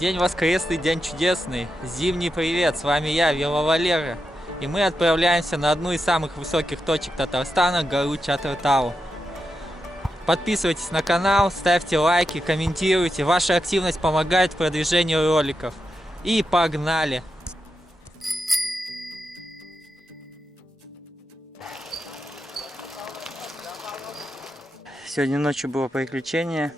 День воскресный, день чудесный, зимний привет, с вами я, Вела Валера. И мы отправляемся на одну из самых высоких точек Татарстана, гору Чатыр-Тау. Подписывайтесь на канал, ставьте лайки, комментируйте, ваша активность помогает в продвижении роликов. И погнали! Сегодня ночью было приключение.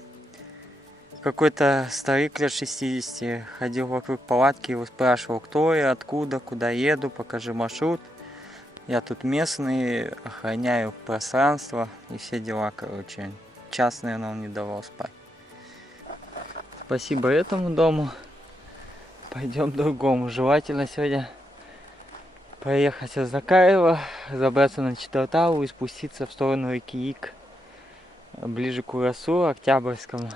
Какой-то старик лет 60 ходил вокруг палатки и спрашивал, кто я, откуда, куда еду, покажи маршрут. Я тут местный, охраняю пространство и все дела, короче. Час, наверное, он не давал спать. Спасибо этому дому. Пойдем к другому. Желательно сегодня проехать от Закаева, забраться на Чатыр-Тау и спуститься в сторону реки Ик, ближе к Урасу, Октябрьскому.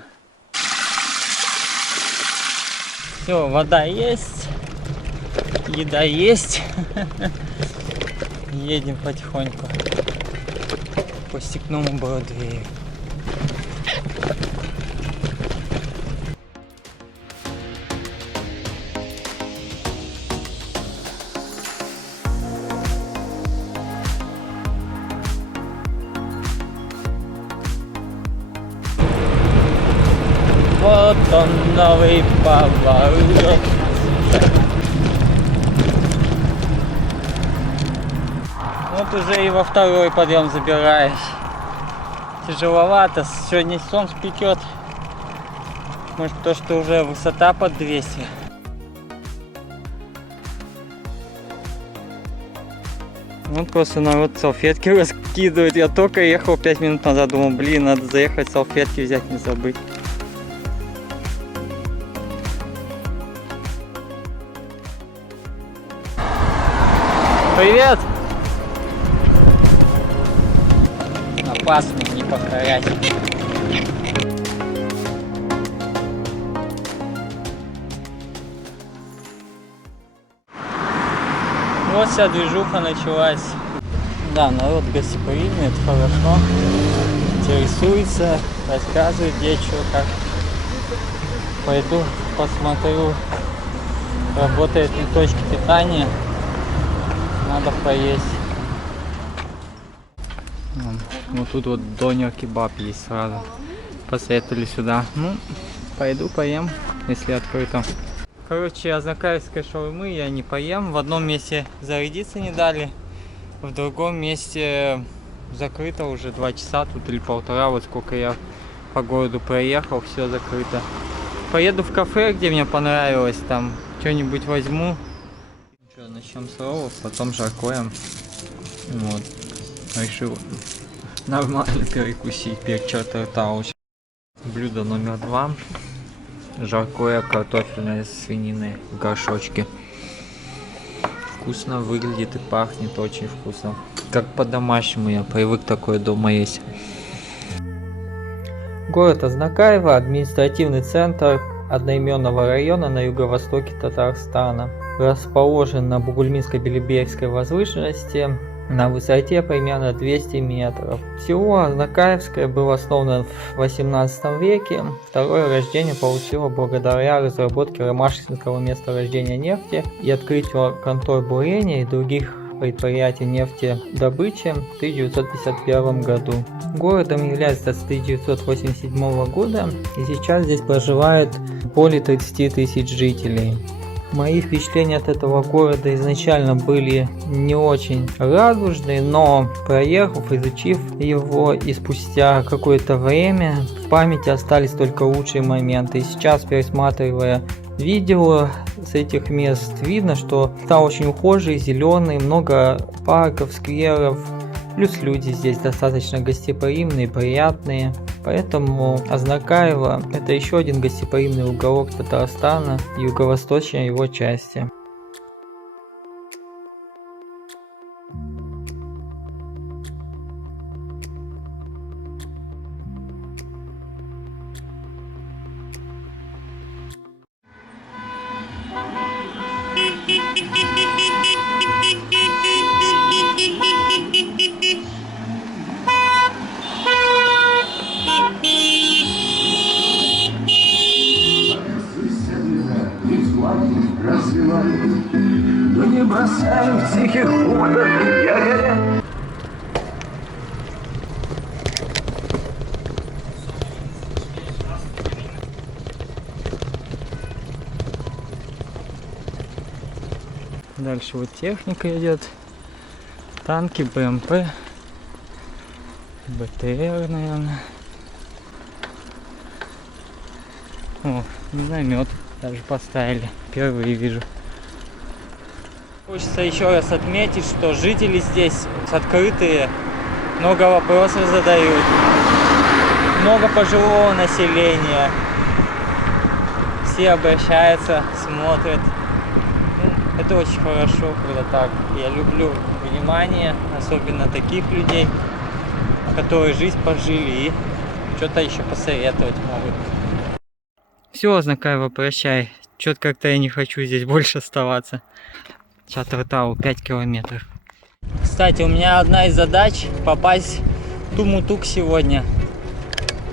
Все, вода есть, еда есть. Едем потихоньку по степному Бродвею. Вот он, новый поворот. Вот уже и во второй подъем забираюсь. Тяжеловато, сегодня солнце пекет. Может, то, что уже высота под 200. Вот просто народ салфетки раскидывает. Я только ехал 5 минут назад, думал, блин, надо заехать, салфетки взять, не забыть. Привет! Опасно не покорять. Вот вся движуха началась. Да, народ гостеприимный, это хорошо. Интересуется, рассказывает, где что, как. Пойду посмотрю. Работает ли точки питания. Надо поесть. Вот тут вот донер-кебаб есть сразу. Посоветовали сюда. Ну, пойду поем, если открыто. Короче, азакаевской шаурмы я не поем. В одном месте зарядиться не дали. В другом месте закрыто уже 2 часа тут или 1,5. Вот сколько я по городу проехал, все закрыто. Поеду в кафе, где мне понравилось. Там что-нибудь возьму. Начнем с роллов, потом жаркоем. Вот. Решил нормально перекусить перед Чатыр-Тау. Блюдо номер 2. Жаркое картофельное с свининой в горшочке. Вкусно выглядит и пахнет очень вкусно. Как по-домашнему, я привык такое дома есть. Город Азнакаево, административный центр одноименного района на юго-востоке Татарстана. Расположен на Бугульминско-Белебеевской возвышенности на высоте примерно 200 метров. Село Азнакаевское было основано в 18 веке. Второе рождение получило благодаря разработке ромашкинского месторождения нефти и открытию контор бурения и других предприятий нефтедобычи в 1951 году. Городом является с 1987 года, и сейчас здесь проживает более 30 тысяч жителей. Мои впечатления от этого города изначально были не очень радужные, но проехав, изучив его и спустя какое-то время, в памяти остались только лучшие моменты. И сейчас, пересматривая видео с этих мест, видно, что стал очень ухожий, зеленый, много парков, скверов. Плюс люди здесь достаточно гостеприимные, приятные. Поэтому Азнакаево — это еще один гостеприимный уголок Татарстана, юго-восточной его части. развиваю, но не бросаю в тихих водах я. Дальше вот техника идет. Танки, БМП, БТР, наверное. О, миномет даже поставили. Впервые вижу. Хочется еще раз отметить, что жители здесь открытые, много вопросов задают, много пожилого населения. Все обращаются, смотрят. Это очень хорошо, когда так. Я люблю внимание, особенно таких людей, которые жизнь пожили и что-то еще посоветовать могут. Все, Знакаева, прощай. Что-то как-то я не хочу здесь больше оставаться. Чатартау, 5 километров. Кстати, у меня одна из задач попасть в Тумутук сегодня.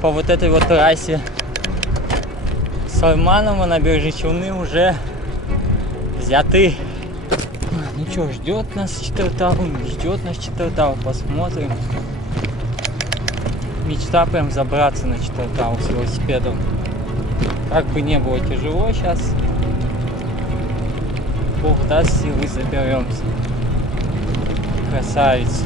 По вот этой вот трассе. Сарманово, Набережные Челны уже взяты. Ну что, ждет нас Чатартау, ждет нас Чатартау, посмотрим. Мечта прям забраться на Чатартау с велосипедом. Как бы не было тяжело сейчас, Бог даст, силы заберемся. Красавец.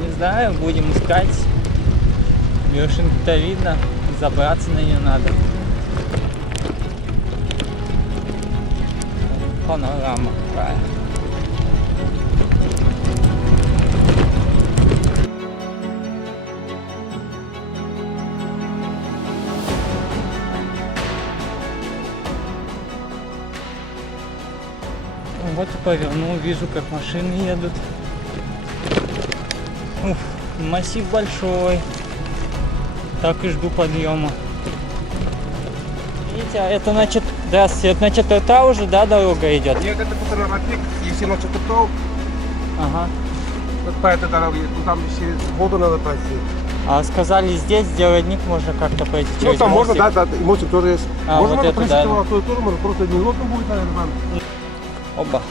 Не знаю, будем искать. Вершинку-то видно, забраться на нее надо. Панорама какая. Вот и повернул, вижу, как машины едут. Ух, массив большой. Так и жду подъема. Видите, это значит, здравствуйте, это на Чатартау уже, да, дорога идет? Нет, это Патронатник, если на Чатартау, Ага. вот по этой дороге, ну там через воду надо пройти. А сказали, здесь сделать ник можно как-то пройти Ну через там можно, мостик. да, и мостик тоже есть. А, Можно вот это пройти да. в ту сторону, можно просто неудобно будет, наверное, там. Оба.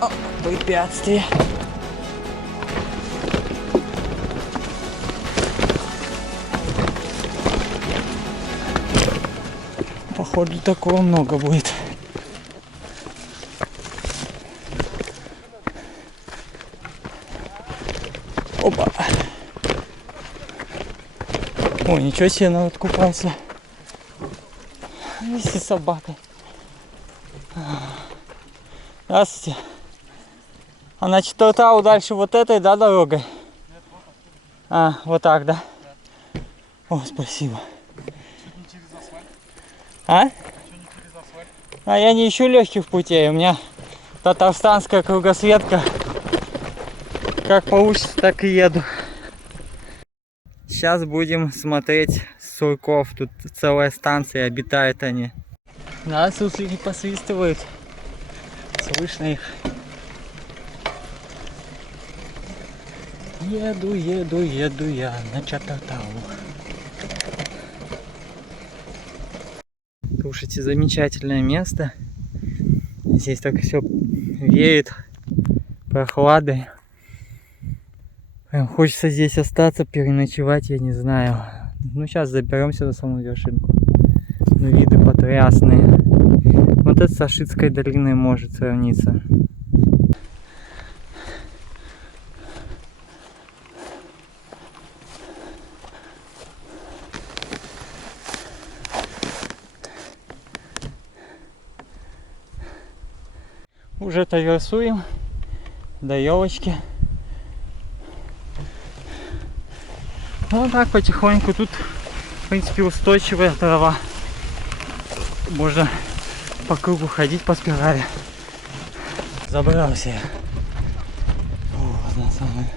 О, препятствие. Походу такого много будет. Опа. Ой, ничего себе, народ купался. Вместе с собакой. Здравствуйте. А на Чатартау дальше вот этой, да, дорогой? А, вот так, да? О, спасибо. А? А я не ищу легких путей, у меня татарстанская кругосветка. Как получится, так и еду. Сейчас будем смотреть сурков, тут целая станция, обитают они. Да, суслики посвистывают, слышно их. Еду я на Чатартау. Слушайте, замечательное место. Здесь так все веет прохладой. Прям хочется здесь остаться, переночевать, я не знаю. Ну, сейчас заберемся на саму вершинку. Ну, виды потрясные. Вот это с Ашитской долиной может сравниться. Уже траверсуем до елочки. Вот так потихоньку. Тут, в принципе, устойчивая трава. Можно по кругу ходить по спирали. Забрался я. Вот на самое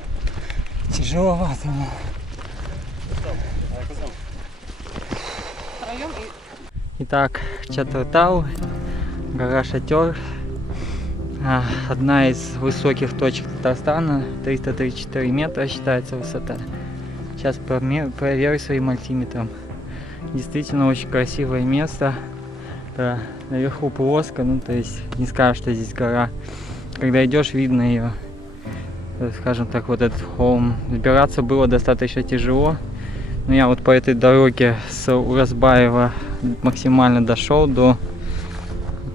тяжеловато. Итак, Чатартау, гора Шатер. Одна из высоких точек Татарстана, 334 метра считается высота. Сейчас проверю своим альтиметром. Действительно очень красивое место. Да, наверху плоско, ну то есть не скажешь, что здесь гора. Когда идешь, видно ее. Скажем так, вот этот холм. Сбираться было достаточно тяжело. Но я вот по этой дороге с Уразбаева максимально дошел до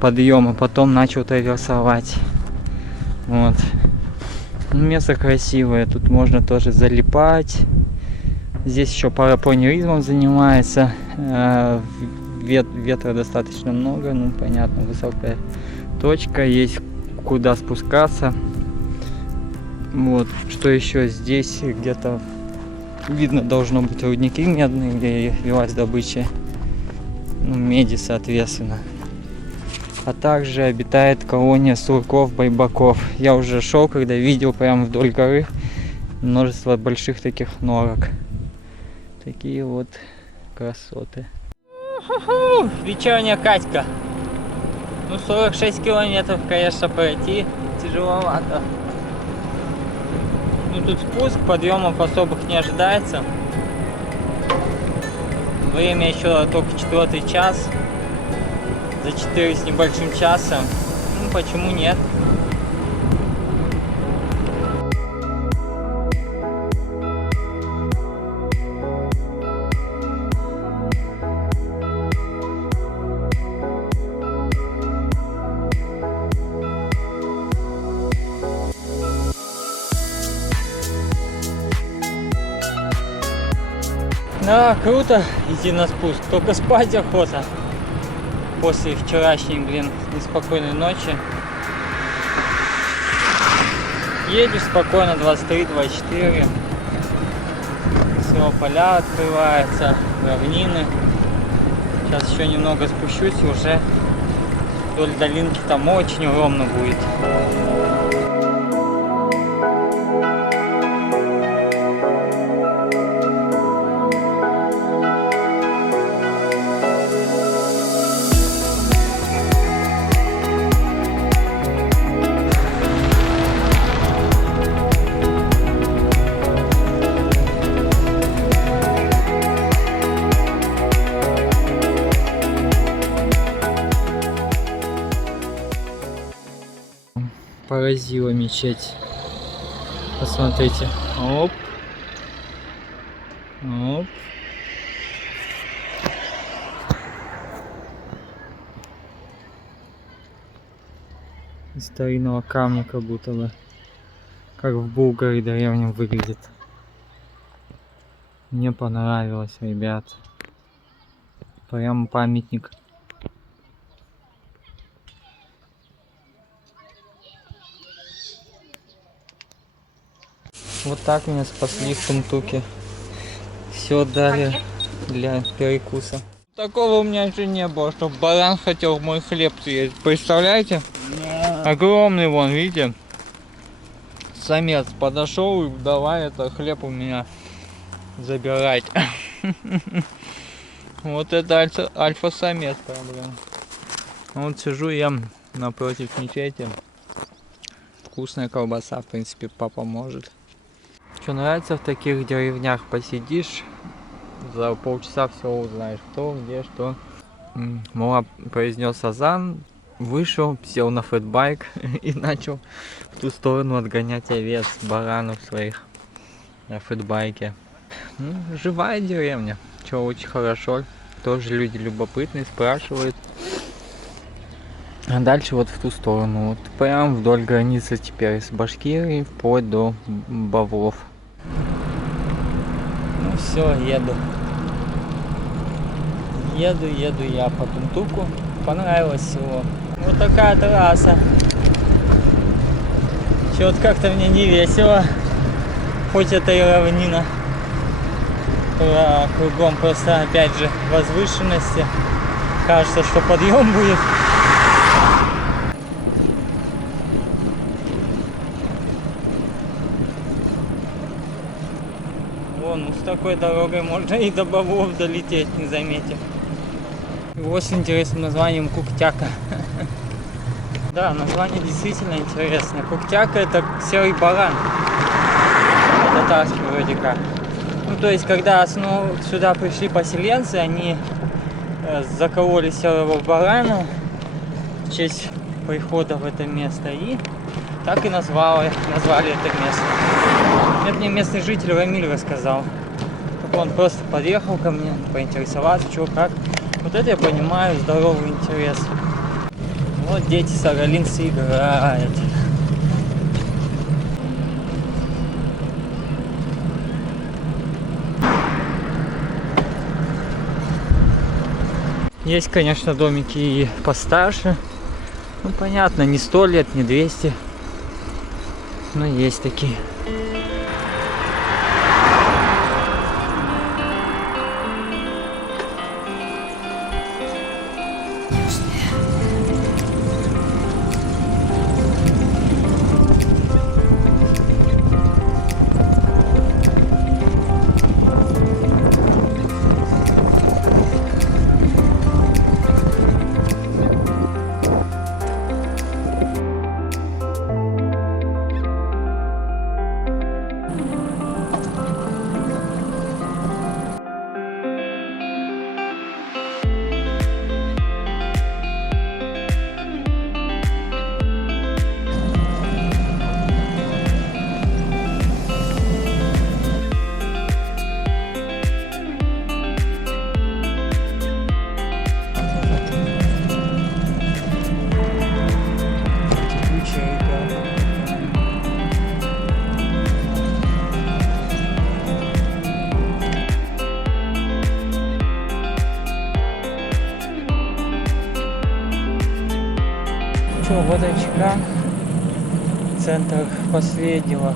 подъема, потом начал траверсовать. Вот. Место красивое, тут можно тоже залипать. Здесь еще парапланеризмом занимается. Ветра достаточно много, ну понятно, высокая точка, есть куда спускаться. Вот, что еще здесь где-то видно должно быть рудники медные, где велась добыча, ну, меди соответственно. А также обитает колония сурков-байбаков. Я уже шел, когда видел прямо вдоль горы множество больших таких норок. Такие вот красоты. Вечерняя катька. Ну 46 километров, конечно, пройти тяжеловато. Ну тут спуск, подъемов особых не ожидается. Время еще только 4 час. За 4 с небольшим часом. Ну почему нет? Да, круто идти на спуск, только спать охота. После вчерашней, неспокойной ночи. Едешь спокойно 23-24. Все, поля открываются, равнины. Сейчас еще немного спущусь, и уже вдоль долинки там очень ровно будет. Поразила мечеть. Посмотрите. Оп. Оп. Из старинного камня как будто бы. Как в Булгаре древнем выглядит. Мне понравилось, ребят. Прям памятник. Вот так меня спасли в Тумтуке. Все дали для перекуса. Такого у меня еще не было, чтобы баран хотел мой хлеб съесть. Представляете? Огромный вон, видите? Самец подошел и давай это хлеб у меня забирать. Вот это альфа-самец прям, блин. Вот сижу ем напротив мечети. Вкусная колбаса, в принципе, папа может. Что нравится в таких деревнях, посидишь, за полчаса все узнаешь, кто, где, что. Мула произнес азан, вышел, сел на фэтбайк и начал в ту сторону отгонять овец, баранов своих на фэтбайке. Ну, живая деревня, что очень хорошо, тоже люди любопытные, спрашивают. А дальше вот в ту сторону, вот прям вдоль границы теперь с Башкирией, вплоть до Бавлов. Ну все, еду я по Тумтуку. Понравилось всего. Вот такая трасса. Чё-то как-то мне не весело. Хоть это и равнина. Кругом просто опять же возвышенности. Кажется, что подъем будет. Вон, ну с такой дорогой можно и до Бавлов долететь, не заметив. Его с интересным названием Куктяка. Да, название действительно интересное. Куктяка — это серый баран. Татарский вроде как. Ну, то есть, когда сюда пришли поселенцы, они закололи серого барана в честь прихода в это место. И так и назвали это место. Это мне местный житель Рамиль рассказал. Он просто подъехал ко мне, поинтересоваться, что как. Вот это я понимаю, здоровый интерес. Вот дети саралинцы играют. Есть, конечно, домики и постарше. Ну, понятно, не 100 лет, не 200. Но есть такие. Вот АЧК, центр последнего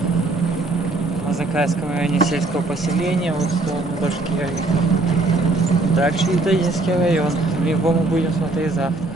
в Закаевском районе сельского поселения, вот в сторону Башкирии. Дальше Итагинский район, в него мы будем смотреть завтра.